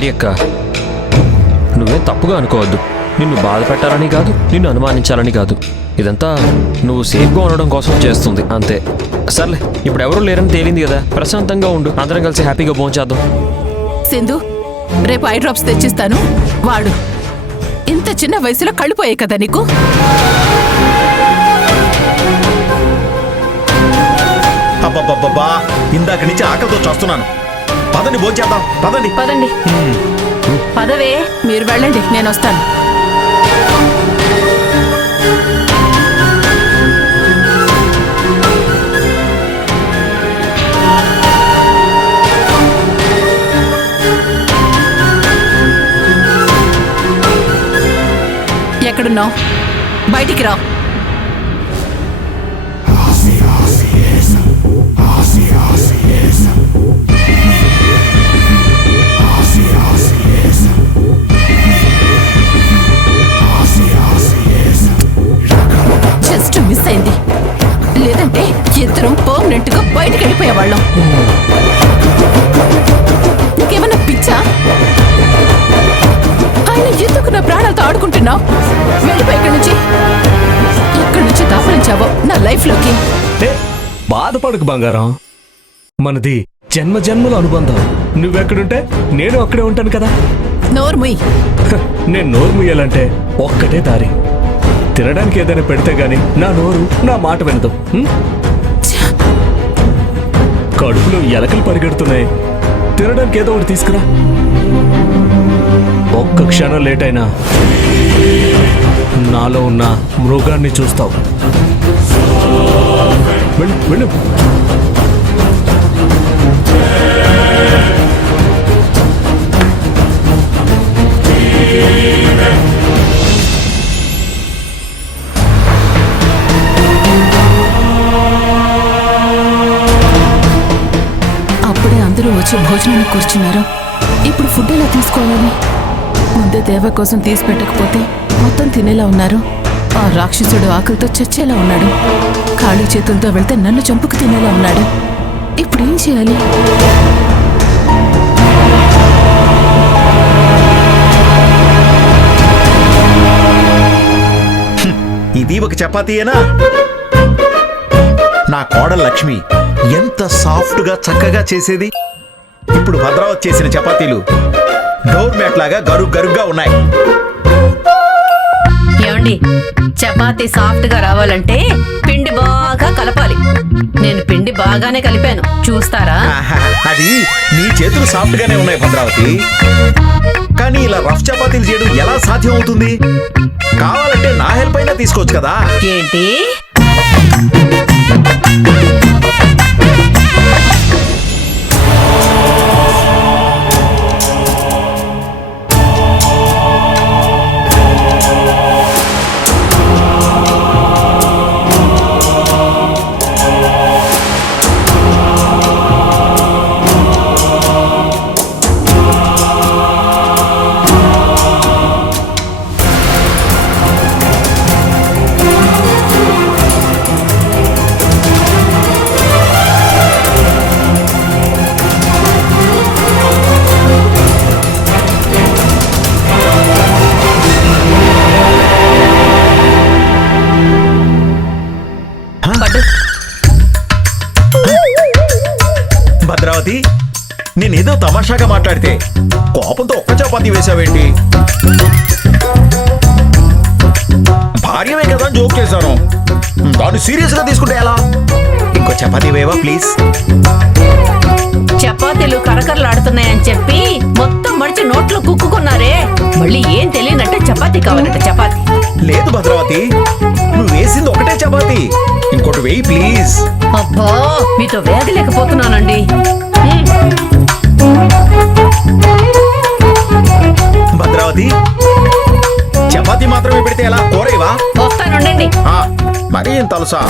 Sorry అక్క, నువ్వేం తప్పుగా అనుకోవద్దు. నిన్ను బాధ పెట్టాలని కాదు, నిన్ను అనుమానించాలని కాదు. ఇదంతా నువ్వు సేఫ్గా ఉండడం కోసం చేస్తుంది అంతే. సర్లే, ఇప్పుడు ఎవరూ లేరని తేలింది కదా, ప్రశాంతంగా ఉండు. అందరం కలిసి హ్యాపీగా భోంచేద్దాం. సింధు, రేపు ఐ డ్రాప్స్ తెచ్చిస్తాను, వాడు. ఇంత చిన్న వయసులో కళ్ళు పోయాయి కదా నీకు. అబ్బబ్బబ్బా, ఇందాక నుంచి ఆకలితో చూస్తున్నాను. పదండి భోంచేద్దాం, పదండి పదండి. పదవే, మీరు వెళ్ళండి, నేను వస్తాను. ఎక్కడున్నావు? బయటికి రా. జస్ట్ మిస్ అయింది, లేదంటే ఇద్దరం పర్మనెంట్ గా బయటికి వెళ్ళిపోయేవాళ్ళం. నీకేమన్నా పిచ్చా? ఆయన ఎందుకు నా ప్రాణాలతో ఆడుకుంటున్నావు? వెళ్ళిపోయి ఇక్కడి నుంచి దాపరించావో నా లైఫ్ లోకి. బాధపడకు బంగారం, మనది జన్మ జన్మల అనుబంధం. నువ్వెక్కడుంటే నేను అక్కడే ఉంటాను కదా. నోర్ముయ్. నేను నోరు ముయ్యాలంటే ఒక్కటే దారి. తినడానికి ఏదైనా పెడితే గాని నా నోరు నా మాట వినదు. కడుపులో ఎలకలు పరిగెడుతున్నాయి, తినడానికి ఏదో ఒకటి తీసుకురా. ఒక్క క్షణం లేట్ అయినా నాలో ఉన్న మృగాన్ని చూస్తావు. వెళ్ళు వెళ్ళు. అప్పుడే అందరూ వచ్చి భోజనానికి కూర్చున్నారు. ఇప్పుడు ఫుడ్ ఎలా తీసుకోవాలని? ముందే దేవ కోసం తీసి పెట్టకపోతే మొత్తం తినేలా ఉన్నారు. ఆ రాక్షసుడు ఆకలితో చచ్చేలా ఉన్నాడు. ఖాళీ చేతులతో వెళ్తే నన్ను చంపుకు తినేలా ఉన్నాడు. ఇప్పుడు ఏం చేయాలి? ఇది ఒక చపాతీయేనా? నా కోడలు లక్ష్మి ఎంత సాఫ్ట్ గా చక్కగా చేసేది. ఇప్పుడు భద్రావతి చేసిన చపాతీలు డోర్ మ్యాట్ లాగా గరుగ్గా ఉన్నాయి. ఏమండి, చపాతీ సాఫ్ట్ గా రావాలంటే పిండి బాగా కలపాలి. నేను పిండి బాగానే కలిపాను, చూస్తారా? అది నీ చేతులు సాఫ్ట్ గానే ఉన్నాయి భద్రావతి, కానీ ఇలా రఫ్ చపాతీలు చేయడం ఎలా సాధ్యం అవుతుంది? కావాలంటే నా హెల్ప్ అయినా తీసుకోవచ్చు కదా. ఏంటి? భద్రావతి, నేనేదో తమాషాగా మాట్లాడితే కోపంతో ఒక్క చపాతీ వేసావేంటి? భార్యమే కదా జోక్ చేశాను, దాన్ని సీరియస్ గా తీసుకుంటే ఎలా? ఇంకో చపాతీ వేవా ప్లీజ్? చపాతీలు కరకరలాడుతున్నాయని చెప్పి మొత్తం మడిచి నోట్లో కుక్కున్నారే. మళ్ళీ ఏం తెలియనట్టు చపాతీ కావాలంట. చపాతీ లేదు భద్రావతి, నువ్వు వేసింది ఒకటే చపాతీ, ఇంకోటి వేయి ప్లీజ్. అబ్బా, మీతో వేగలేకపోతున్నానండి. భద్రావతి, చపాతీ మాత్రమే పెడితే ఎలా? కూరేవా? వస్తానుండండి. మరీ ఇంత అలసా?